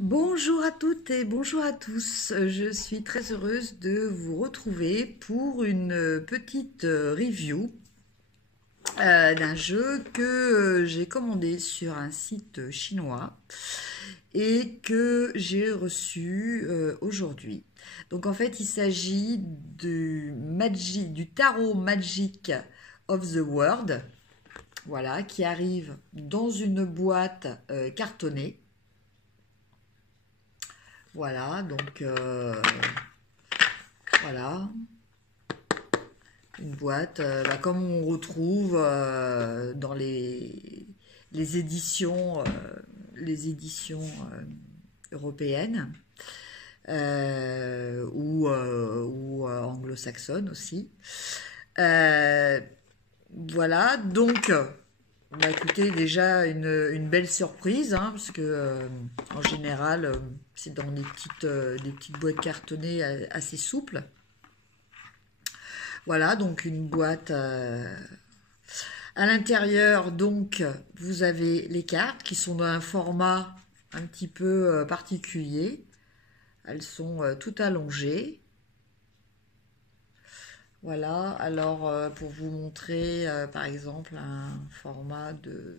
Bonjour à toutes et bonjour à tous. Je suis très heureuse de vous retrouver pour une petite review d'un jeu que j'ai commandé sur un site chinois et que j'ai reçu aujourd'hui. Donc en fait, il s'agit du tarot Magic of the World, voilà, qui arrive dans une boîte cartonnée. Voilà, donc voilà, une boîte comme on retrouve dans les éditions, européennes ou anglo-saxonnes aussi. Voilà, donc écoutez, déjà une belle surprise, hein, parce que en général, c'est dans des petites boîtes cartonnées assez souples. Voilà, donc une boîte à l'intérieur. Donc, vous avez les cartes qui sont dans un format un petit peu particulier. Elles sont toutes allongées. Voilà, alors pour vous montrer par exemple un format de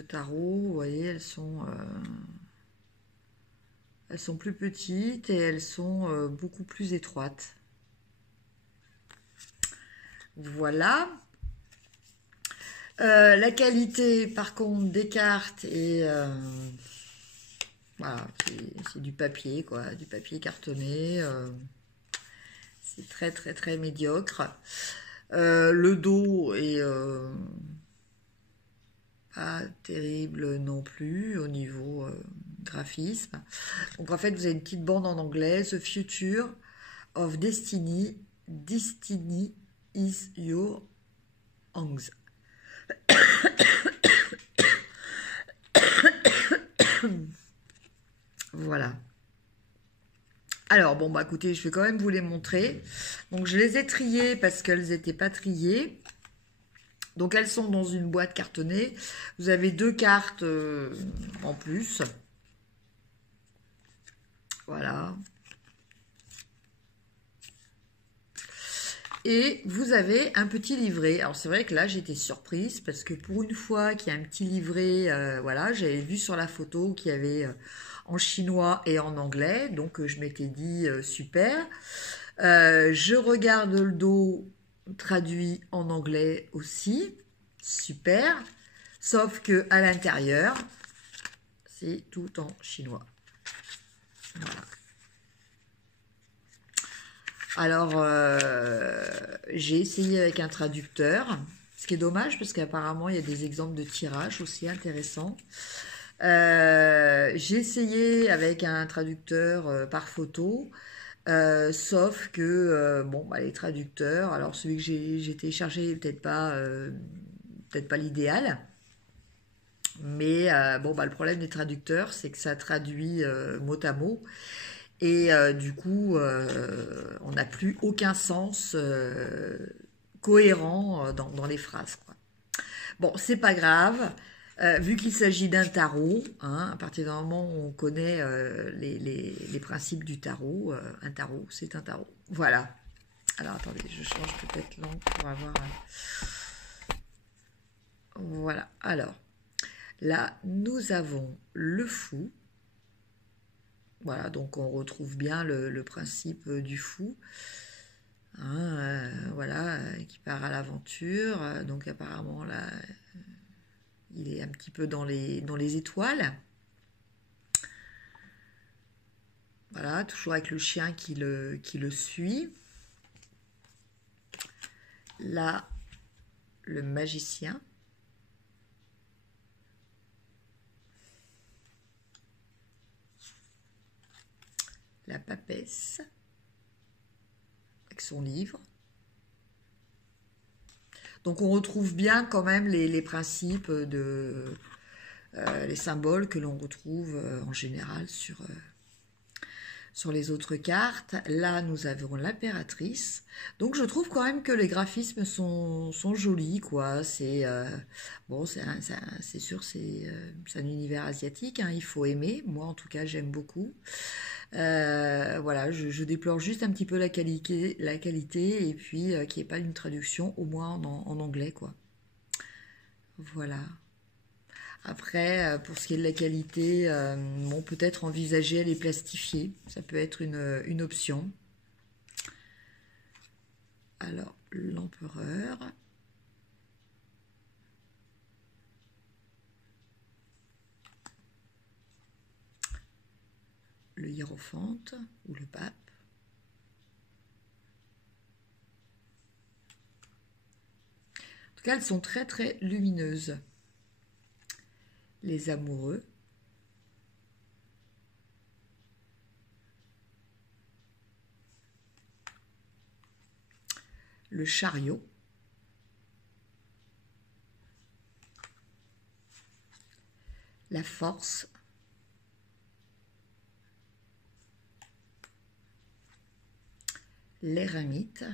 tarot, vous voyez, elles sont plus petites et elles sont beaucoup plus étroites. Voilà. La qualité par contre des cartes est voilà, c'est du papier quoi, du papier cartonné. C'est très très très médiocre. Le dos est pas terrible non plus au niveau graphisme. Donc en fait vous avez une petite bande en anglais. The future of destiny. Destiny is your hands. Voilà. Alors, bon, bah écoutez, je vais quand même vous les montrer. Donc, je les ai triées parce qu'elles n'étaient pas triées. Donc, elles sont dans une boîte cartonnée. Vous avez deux cartes en plus. Voilà. Et vous avez un petit livret. Alors, c'est vrai que là, j'étais surprise parce que pour une fois qu'il y a un petit livret, voilà, j'avais vu sur la photo qu'il y avait en chinois et en anglais. Donc, je m'étais dit super. Je regarde le dos traduit en anglais aussi. Super. Sauf que à l'intérieur, c'est tout en chinois. Voilà. Alors, j'ai essayé avec un traducteur, ce qui est dommage parce qu'apparemment, il y a des exemples de tirage aussi intéressants. J'ai essayé avec un traducteur par photo, sauf que bon, bah, les traducteurs, alors celui que j'ai téléchargé, peut-être pas l'idéal, mais bon, bah, le problème des traducteurs, c'est que ça traduit mot à mot. Et du coup, on n'a plus aucun sens cohérent dans les phrases, quoi. Bon, c'est pas grave. Vu qu'il s'agit d'un tarot, hein, à partir du moment où on connaît les principes du tarot, un tarot, c'est un tarot. Voilà. Alors, attendez, je change peut-être l'angle pour avoir... Voilà. Alors, là, nous avons le fou. Voilà, donc on retrouve bien le principe du fou, hein, voilà, qui part à l'aventure. Donc apparemment là, il est un petit peu dans les étoiles. Voilà, toujours avec le chien qui le suit. Là, le magicien. La papesse avec son livre. Donc on retrouve bien quand même les principes les symboles que l'on retrouve en général sur sur les autres cartes. Là, nous avons l'impératrice. Donc, je trouve quand même que les graphismes sont jolis, quoi. C'est bon, c'est sûr, c'est un univers asiatique, hein, il faut aimer. Moi, en tout cas, j'aime beaucoup. Voilà, je déplore juste un petit peu la qualité et puis qu'il n'y ait pas une traduction, au moins en anglais, quoi. Voilà. Après, pour ce qui est de la qualité, bon, peut-être envisager à les plastifier. Ça peut être une option. Alors, l'empereur. Le hiérophante ou le pape. En tout cas, elles sont très très lumineuses. Les amoureux. Le chariot. La force. L'éremite.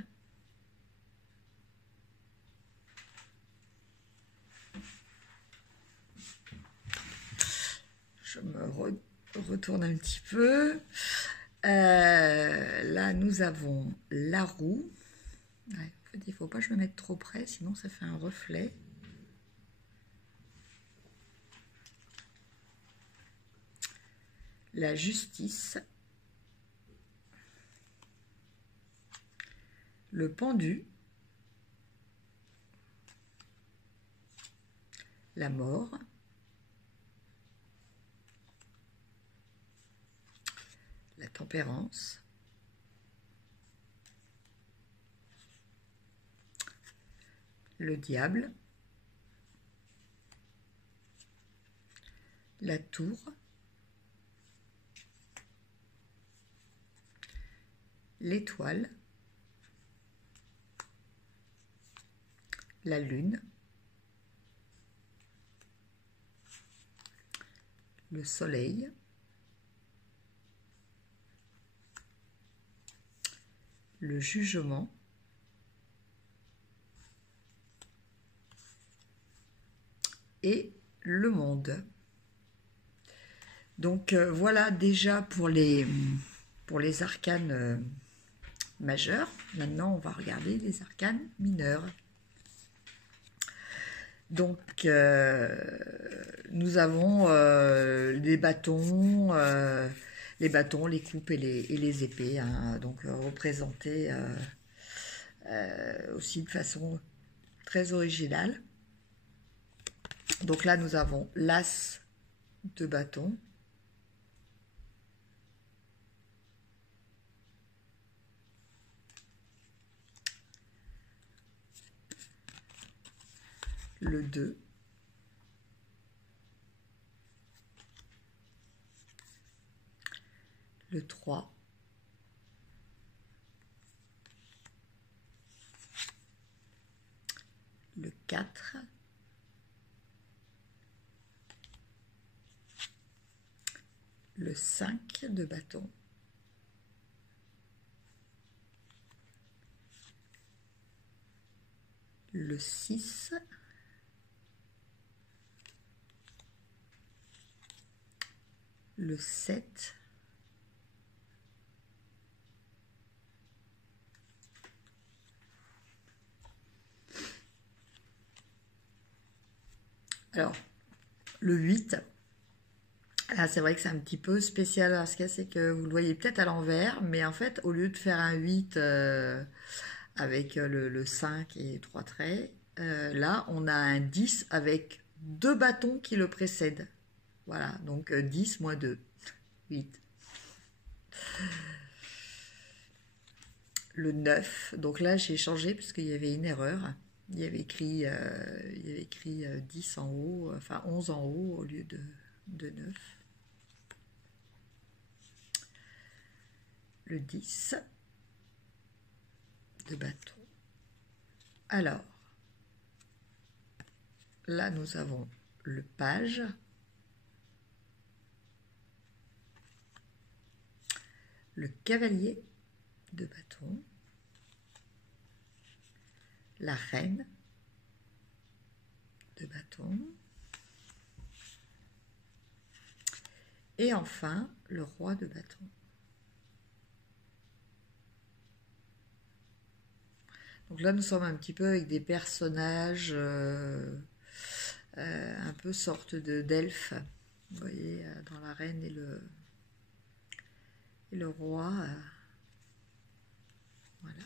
Je me retourne un petit peu. Là, nous avons la roue. Ouais, en fait, il ne faut pas que je me mette trop près, sinon ça fait un reflet. La justice. Le pendu. La mort. La tempérance. Le diable. La tour. L'étoile. La lune. Le soleil. Le jugement. Et le monde. Donc voilà déjà pour les arcanes majeurs. Maintenant, on va regarder les arcanes mineurs. Donc, nous avons les bâtons, les coupes et les épées, hein, donc représentés aussi de façon très originale. Donc là, nous avons l'as de bâton. Le 2. Le 3. Le 4. Le 5 de bâton. Le 6. Le 7. Alors, le 8. Là, c'est vrai que c'est un petit peu spécial. Alors, ce qu'il y a, c'est que vous le voyez peut-être à l'envers, mais en fait, au lieu de faire un 8 avec le 5 et 3 traits, là, on a un 10 avec 2 bâtons qui le précèdent. Voilà, donc 10 moins 2, 8. Le 9, donc là, j'ai changé parce qu'il y avait une erreur. Il y avait écrit 10 en haut, enfin 11 en haut au lieu de 9. Le 10 de bâton. Alors, là, nous avons le page. le cavalier de bâton, la reine de bâton, et enfin le roi de bâton. Donc là, nous sommes un petit peu avec des personnages un peu sorte d'elfes. Vous voyez, dans la reine et le roi. Voilà.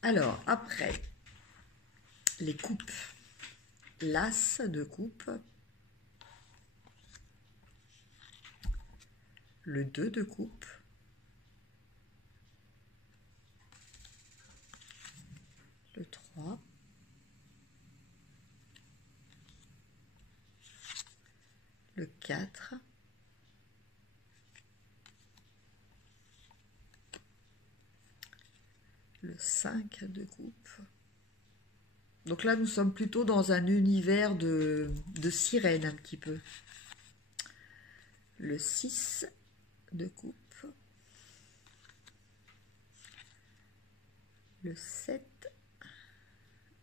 Alors, après, les coupes. L'as de coupe. Le 2 de coupe. Le 3. Le 4. Le 5 de coupe. Donc là, nous sommes plutôt dans un univers de sirène un petit peu. Le 6 de coupe. Le 7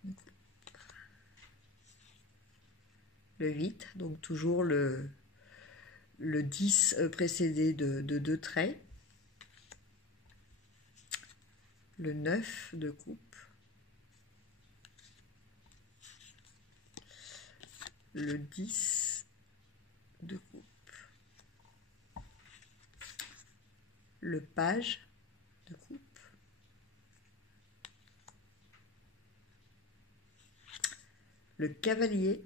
de coupe. Le 8, donc toujours le 10 précédé de 2 traits. Le 9 de coupe. Le 10 de coupe. Le page de coupe. Le cavalier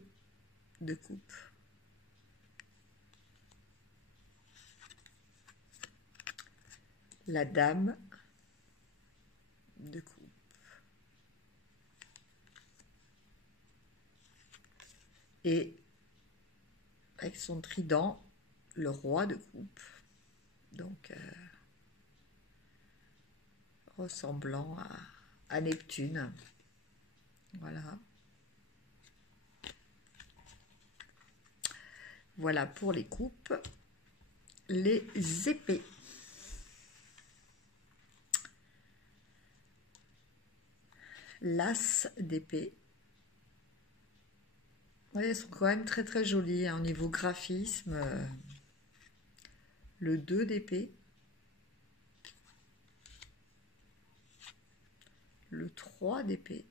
de coupe. La dame de coupe. Et avec son trident, le roi de coupe. Donc, ressemblant à Neptune. Voilà. Voilà pour les coupes. Les épées. L'as d'épée. Oui, elles sont quand même très très jolies hein, au niveau graphisme. Le 2 d'épée. Le 3 d'épée.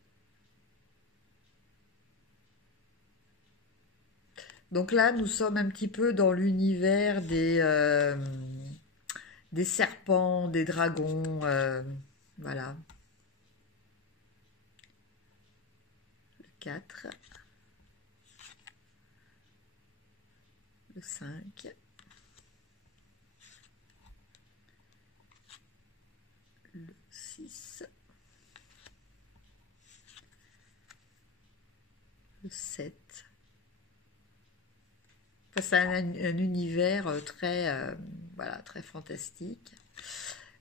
Donc là, nous sommes un petit peu dans l'univers des serpents, des dragons, voilà. Le 4. Le 5. Le 6. Le 7. C'est un univers très, voilà, très fantastique.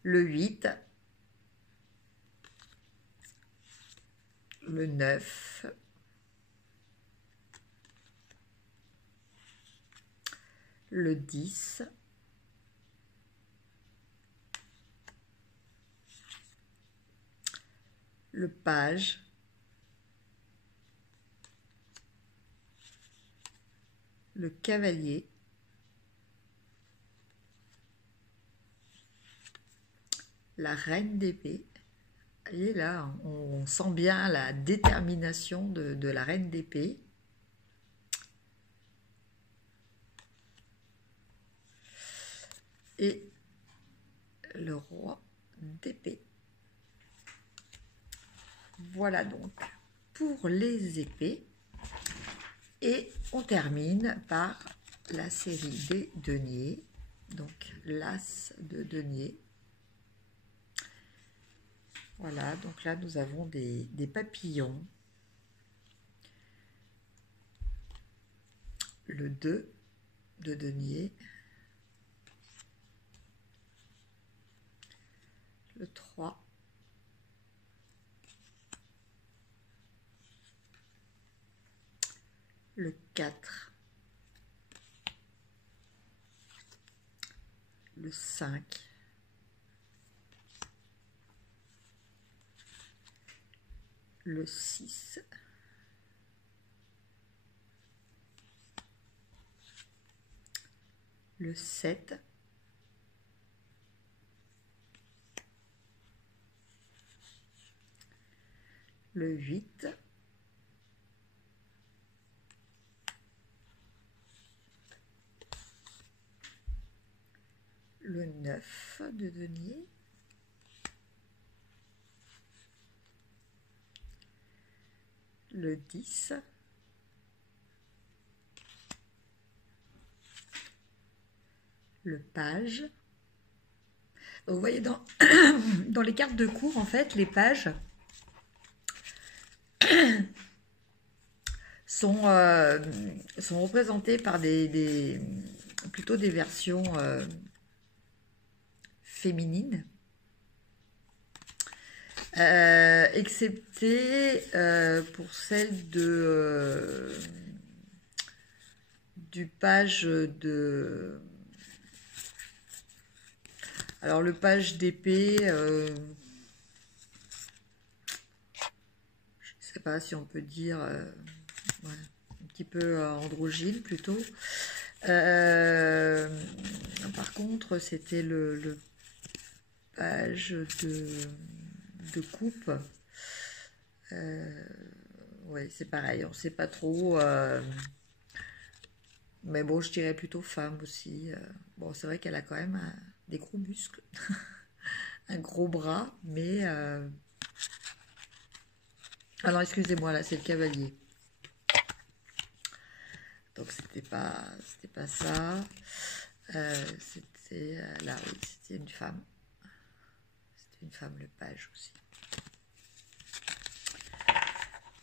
Le 8. Le 9. Le 10. Le page. Le cavalier. La reine d'épée. Et là, on sent bien la détermination de la reine d'épée. Et le roi d'épée. Voilà donc pour les épées. Et on termine par la série des deniers. Donc l'as de denier. Voilà, donc là nous avons des papillons. Le 2 de denier. Le 3. Le 4. le 5, le 6, le 7, le 8, le 9 de denier, le 10, le page. Donc, vous voyez, dans, dans les cartes de cours, en fait, les pages sont représentées par plutôt des versions féminines, excepté pour celle du page de... Alors le page d'épée, je ne sais pas si on peut dire, ouais, un petit peu androgyne plutôt. Par contre, c'était le page de coupe. Ouais, c'est pareil, on ne sait pas trop. Mais bon, je dirais plutôt femme aussi. Bon, c'est vrai qu'elle a quand même des gros muscles, un gros bras, mais... Alors, excusez-moi, là, c'est le cavalier. Donc, c'était pas ça. C'était... là, oui, c'était une femme. C'était une femme, le page aussi.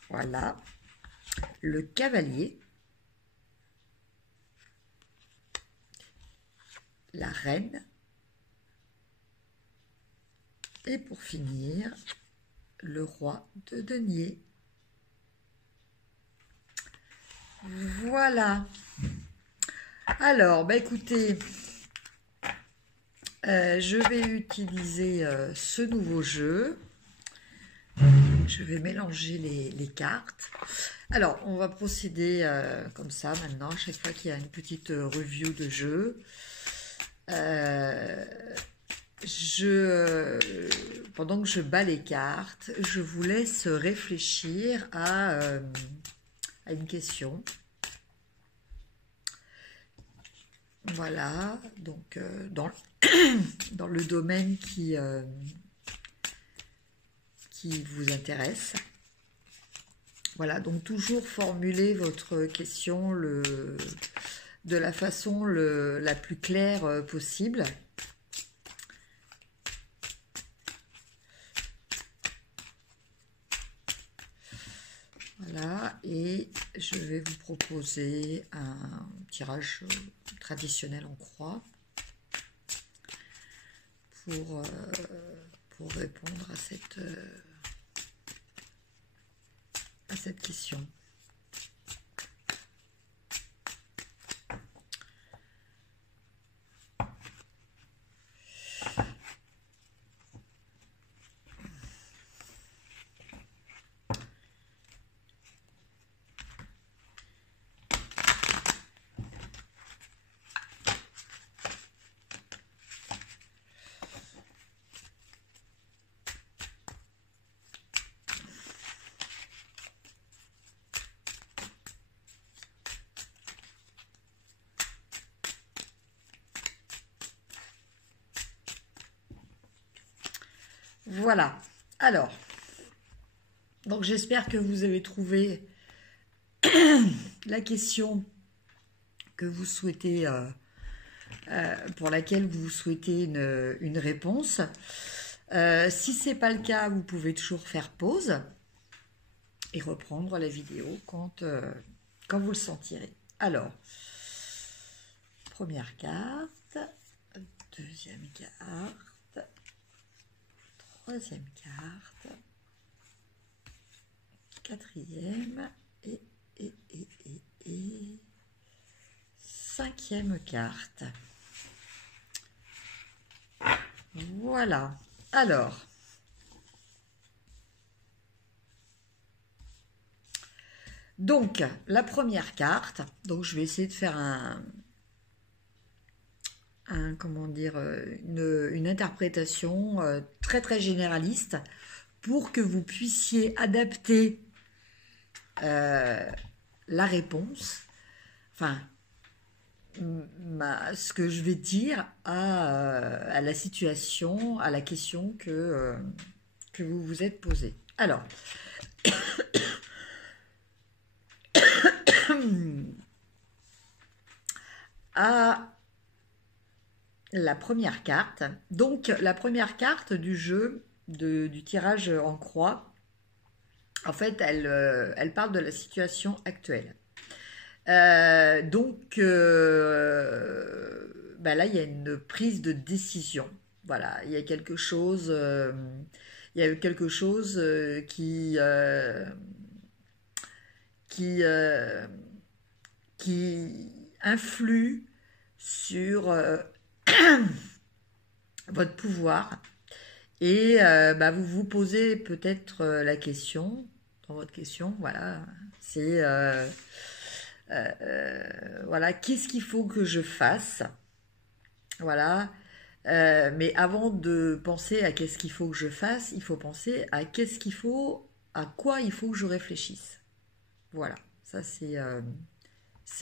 Voilà. Le cavalier. La reine. Et pour finir, le roi de denier. Voilà. Alors, bah écoutez, je vais utiliser ce nouveau jeu. Je vais mélanger les cartes. Alors, on va procéder comme ça maintenant, à chaque fois qu'il y a une petite review de jeu. Pendant que je bats les cartes, je vous laisse réfléchir à une question. Voilà, donc dans le domaine qui vous intéresse. Voilà, donc toujours formuler votre question de la façon la plus claire possible. Voilà, et je vais vous proposer un tirage traditionnel en croix pour répondre à cette question. Voilà, alors, donc j'espère que vous avez trouvé la question que vous souhaitez, pour laquelle vous souhaitez une réponse. Si ce n'est pas le cas, vous pouvez toujours faire pause et reprendre la vidéo quand vous le sentirez. Alors, première carte, deuxième carte, troisième carte, quatrième et cinquième carte. Voilà. Alors, donc, la première carte, donc je vais essayer de faire comment dire, une interprétation très très généraliste pour que vous puissiez adapter la réponse, enfin, ce que je vais dire à la situation, à la question que vous vous êtes posée. Alors, à la première carte, donc la première carte du jeu, du tirage en croix, en fait, elle parle de la situation actuelle. Donc, bah là, il y a une prise de décision. Voilà, il y a quelque chose, qui, qui influe sur votre pouvoir. Et bah, vous vous posez peut-être la question, dans votre question, voilà, c'est voilà, qu'est-ce qu'il faut que je fasse? Voilà. Mais avant de penser à qu'est-ce qu'il faut que je fasse, il faut penser à à quoi il faut que je réfléchisse. Voilà. Ça, c'est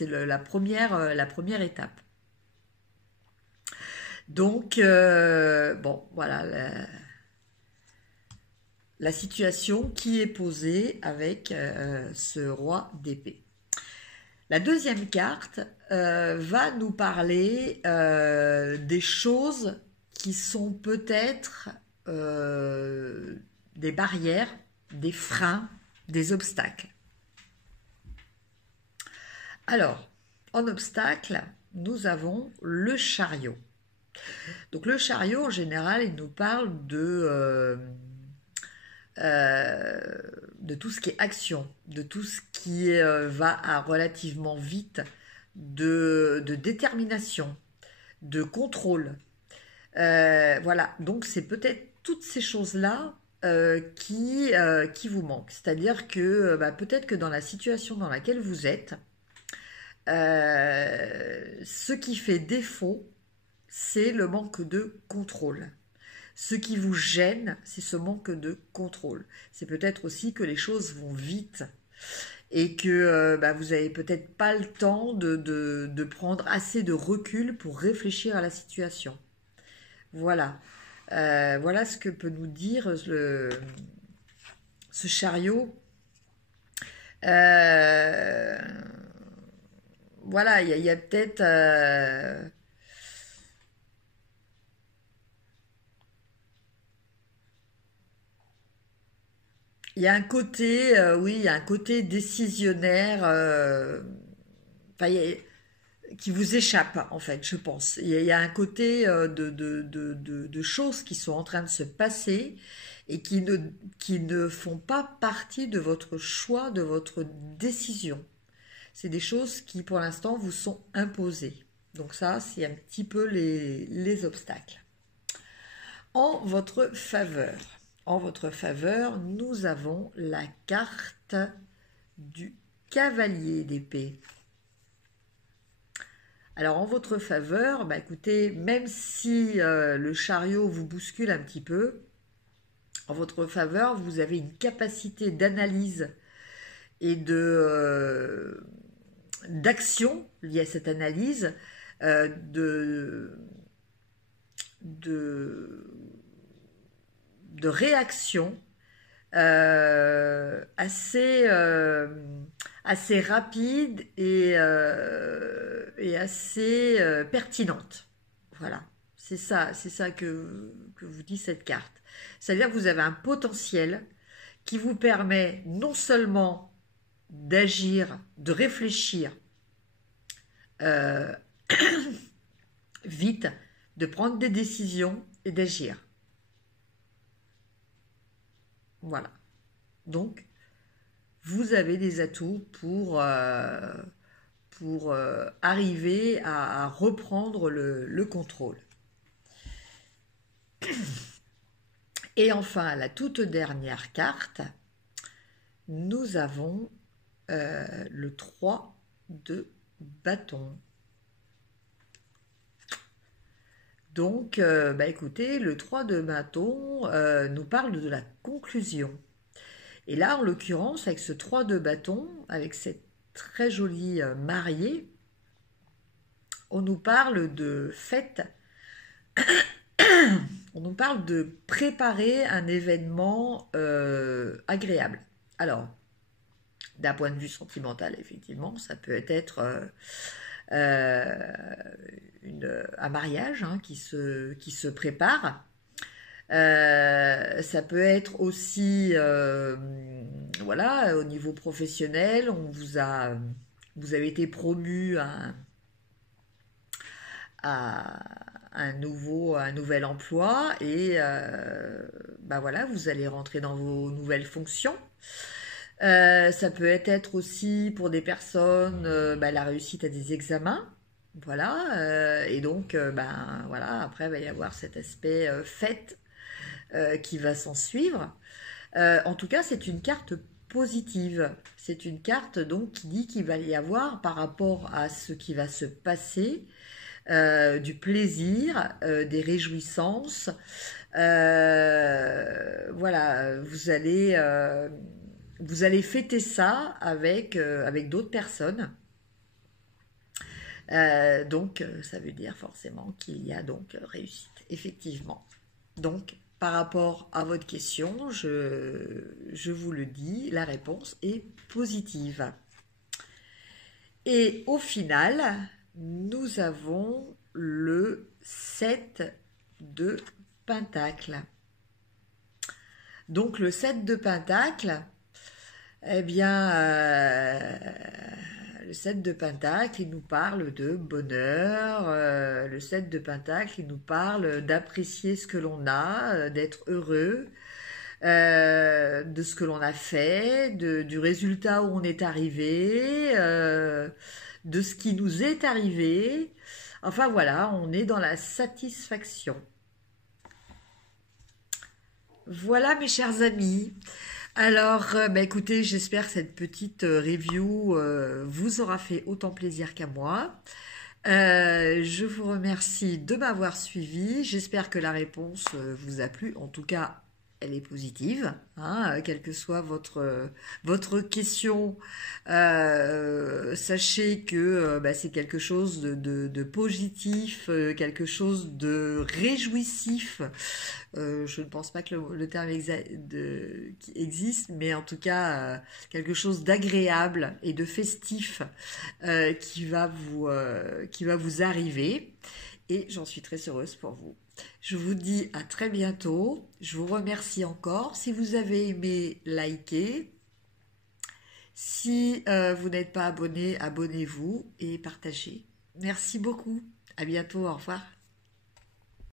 la première étape. Donc, bon, voilà la situation qui est posée avec ce roi d'épée. La deuxième carte va nous parler des choses qui sont peut-être des barrières, des freins, des obstacles. Alors, en obstacle, nous avons le chariot. Donc le chariot, en général, il nous parle de tout ce qui est action, de tout ce qui va à relativement vite, de détermination, de contrôle. Voilà, donc c'est peut-être toutes ces choses-là qui vous manquent. C'est-à-dire que bah, peut-être que dans la situation dans laquelle vous êtes, ce qui fait défaut, c'est le manque de contrôle. Ce qui vous gêne, c'est ce manque de contrôle. C'est peut-être aussi que les choses vont vite et que bah, vous n'avez peut-être pas le temps de prendre assez de recul pour réfléchir à la situation. Voilà. Voilà ce que peut nous dire ce chariot. Voilà, il y a peut-être... il y a un côté, oui, il y a un côté décisionnaire, enfin, qui vous échappe, en fait, je pense. Il y a un côté de choses qui sont en train de se passer et qui ne font pas partie de votre choix, de votre décision. C'est des choses qui, pour l'instant, vous sont imposées. Donc ça, c'est un petit peu les obstacles. En votre faveur. En votre faveur, nous avons la carte du cavalier d'épée. Alors en votre faveur, bah écoutez, même si le chariot vous bouscule un petit peu, en votre faveur, vous avez une capacité d'analyse et d'action liée à cette analyse, de réaction assez rapide et assez pertinente. Voilà, c'est ça que vous dit cette carte. C'est-à-dire que vous avez un potentiel qui vous permet non seulement d'agir, de réfléchir vite, de prendre des décisions et d'agir. Voilà. Donc, vous avez des atouts pour arriver à reprendre le contrôle. Et enfin, la toute dernière carte, nous avons le 3 de bâton. Donc, bah écoutez, le 3 de bâton nous parle de la conclusion. Et là, en l'occurrence, avec ce 3 de bâton, avec cette très jolie mariée, on nous parle de fête, on nous parle de préparer un événement agréable. Alors, d'un point de vue sentimental, effectivement, ça peut être un mariage hein, qui se prépare. Ça peut être aussi, voilà, au niveau professionnel, vous avez été promu à un nouvel emploi et bah voilà, vous allez rentrer dans vos nouvelles fonctions. Ça peut être aussi pour des personnes bah, la réussite à des examens. Voilà, et donc ben voilà, après il va y avoir cet aspect fête qui va s'en suivre. En tout cas, c'est une carte positive. C'est une carte donc qui dit qu'il va y avoir par rapport à ce qui va se passer du plaisir, des réjouissances. Voilà, vous allez fêter ça avec d'autres personnes. Donc, ça veut dire forcément qu'il y a donc réussite, effectivement. Donc, par rapport à votre question, je vous le dis, la réponse est positive. Et au final, nous avons le 7 de Pentacle. Donc, le 7 de Pentacle, eh bien, le 7 de Pentacle, il nous parle de bonheur. Le 7 de Pentacle, il nous parle d'apprécier ce que l'on a, d'être heureux de ce que l'on a fait, du résultat où on est arrivé, de ce qui nous est arrivé. Enfin voilà, on est dans la satisfaction. Voilà mes chers amis. Alors, bah écoutez, j'espère que cette petite review vous aura fait autant plaisir qu'à moi. Je vous remercie de m'avoir suivi. J'espère que la réponse vous a plu. En tout cas, elle est positive, hein, quelle que soit votre question. Sachez que bah, c'est quelque chose de positif, quelque chose de réjouissif. Je ne pense pas que le terme qui existe, mais en tout cas quelque chose d'agréable et de festif qui va vous arriver. Et j'en suis très heureuse pour vous. Je vous dis à très bientôt. Je vous remercie encore. Si vous avez aimé, likez. Si vous n'êtes pas abonné, abonnez-vous et partagez. Merci beaucoup. À bientôt. Au revoir.